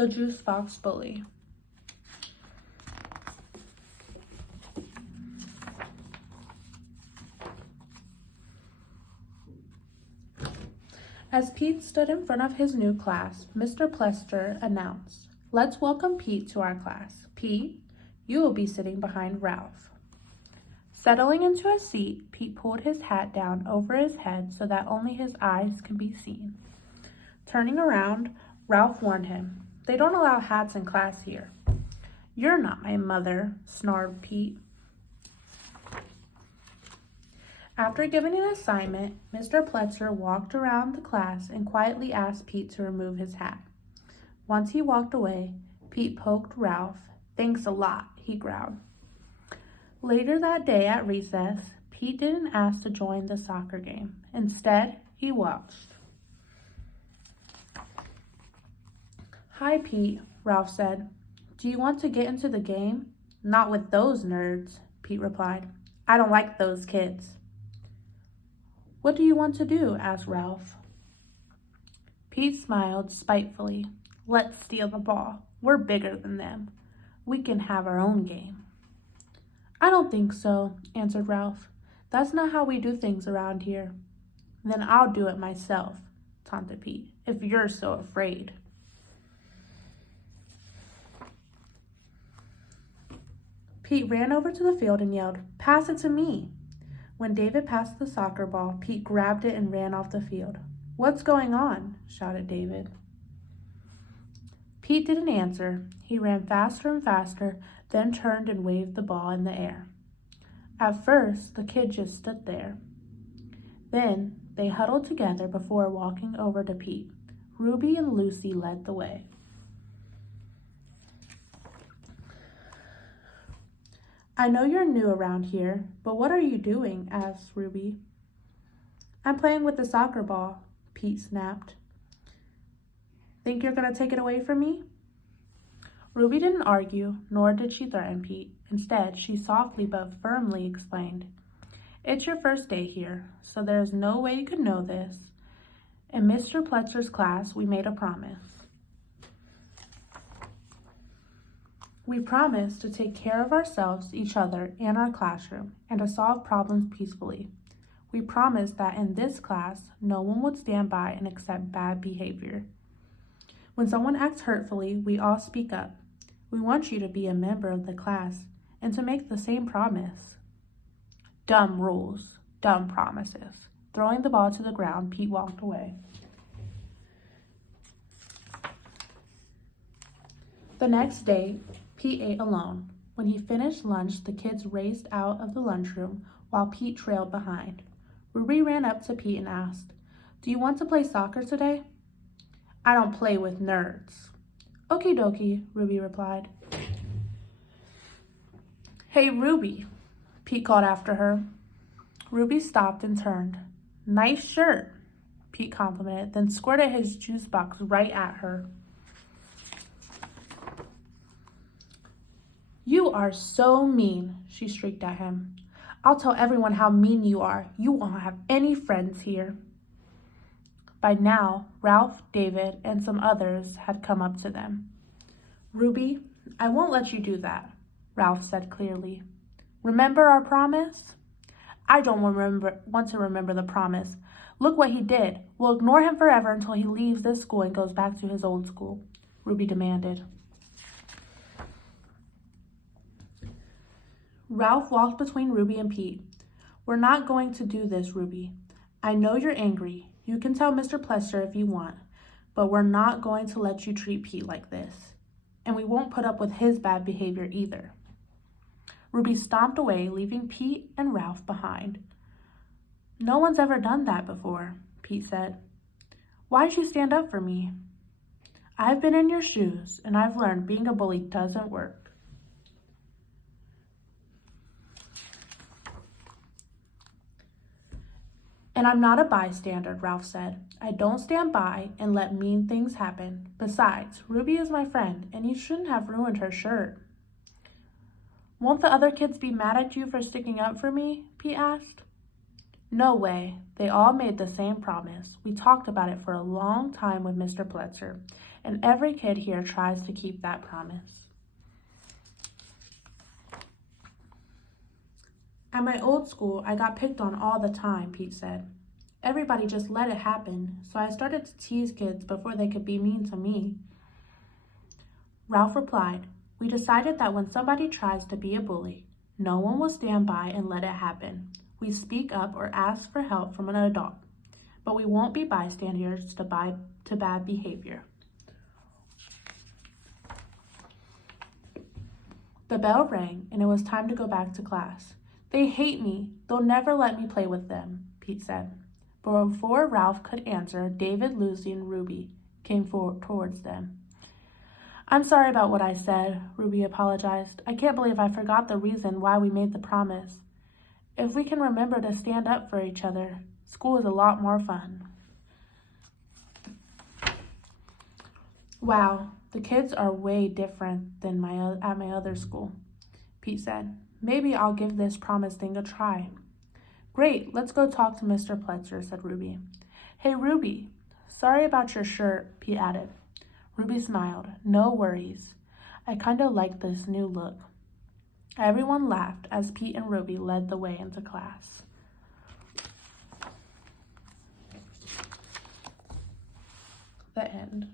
The Juice Box Bully. As Pete stood in front of his new class, Mr. Plester announced, "Let's welcome Pete to our class. Pete, you will be sitting behind Ralph." Settling into a seat, Pete pulled his hat down over his head so that only his eyes can be seen. Turning around, Ralph warned him, "They don't allow hats in class here." "You're not my mother," snarled Pete. After giving an assignment, Mr. Pletzer walked around the class and quietly asked Pete to remove his hat. Once he walked away, Pete poked Ralph. "Thanks a lot," he growled. Later that day at recess, Pete didn't ask to join the soccer game. Instead, he watched. "Hi, Pete," Ralph said. "Do you want to get into the game?" "Not with those nerds," Pete replied. "I don't like those kids." "What do you want to do?" asked Ralph. Pete smiled spitefully. "Let's steal the ball. We're bigger than them. We can have our own game." "I don't think so," answered Ralph. "That's not how we do things around here." "Then I'll do it myself," taunted Pete, "if you're so afraid." Pete ran over to the field and yelled, "Pass it to me." When David passed the soccer ball, Pete grabbed it and ran off the field. "What's going on?" shouted David. Pete didn't answer. He ran faster and faster, then turned and waved the ball in the air. At first, the kid just stood there. Then they huddled together before walking over to Pete. Ruby and Lucy led the way. "I know you're new around here, but what are you doing?" asked Ruby. "I'm playing with the soccer ball," Pete snapped. "Think you're going to take it away from me?" Ruby didn't argue, nor did she threaten Pete. Instead, she softly but firmly explained, "It's your first day here, so there's no way you could know this. In Mr. Pletzer's class, we made a promise. We promised to take care of ourselves, each other, and our classroom, and to solve problems peacefully. We promised that in this class, no one would stand by and accept bad behavior. When someone acts hurtfully, we all speak up. We want you to be a member of the class and to make the same promise." Dumb rules, dumb promises. Throwing the ball to the ground, Pete walked away. The next day, Pete ate alone. When he finished lunch, the kids raced out of the lunchroom while Pete trailed behind. Ruby ran up to Pete and asked, "Do you want to play soccer today?" "I don't play with nerds." "Okie dokie," Ruby replied. "Hey, Ruby," Pete called after her. Ruby stopped and turned. "Nice shirt," Pete complimented, then squirted his juice box right at her. "You are so mean," she shrieked at him. "I'll tell everyone how mean you are. You won't have any friends here." By now, Ralph, David, and some others had come up to them. "Ruby, I won't let you do that," Ralph said clearly. "Remember our promise?" "I don't want to remember the promise. Look what he did. We'll ignore him forever until he leaves this school and goes back to his old school," Ruby demanded. Ralph walked between Ruby and Pete. "We're not going to do this, Ruby. I know you're angry. You can tell Mr. Plester if you want, but we're not going to let you treat Pete like this. And we won't put up with his bad behavior either." Ruby stomped away, leaving Pete and Ralph behind. "No one's ever done that before," Pete said. "Why'd you stand up for me?" "I've been in your shoes, and I've learned being a bully doesn't work." "And I'm not a bystander," Ralph said. "I don't stand by and let mean things happen. Besides, Ruby is my friend, and you shouldn't have ruined her shirt." "Won't the other kids be mad at you for sticking up for me?" Pete asked. "No way. They all made the same promise. We talked about it for a long time with Mr. Pletzer, and every kid here tries to keep that promise. At my old school, I got picked on all the time, Pete said. Everybody just let it happen, so I started to tease kids before they could be mean to me. Ralph replied, "We decided that when somebody tries to be a bully, no one will stand by and let it happen. We speak up or ask for help from an adult, but we won't be bystanders to bad behavior." The bell rang, and it was time to go back to class. "They hate me. They'll never let me play with them," Pete said. But before Ralph could answer, David, Lucy, and Ruby came forward towards them. "I'm sorry about what I said," Ruby apologized. "I can't believe I forgot the reason why we made the promise. If we can remember to stand up for each other, school is a lot more fun." "Wow, the kids are way different than at my other school," Pete said. "Maybe I'll give this promise thing a try." "Great, let's go talk to Mr. Pletzer," said Ruby. "Hey, Ruby, sorry about your shirt," Pete added. Ruby smiled. "No worries. I kind of like this new look." Everyone laughed as Pete and Ruby led the way into class. The end.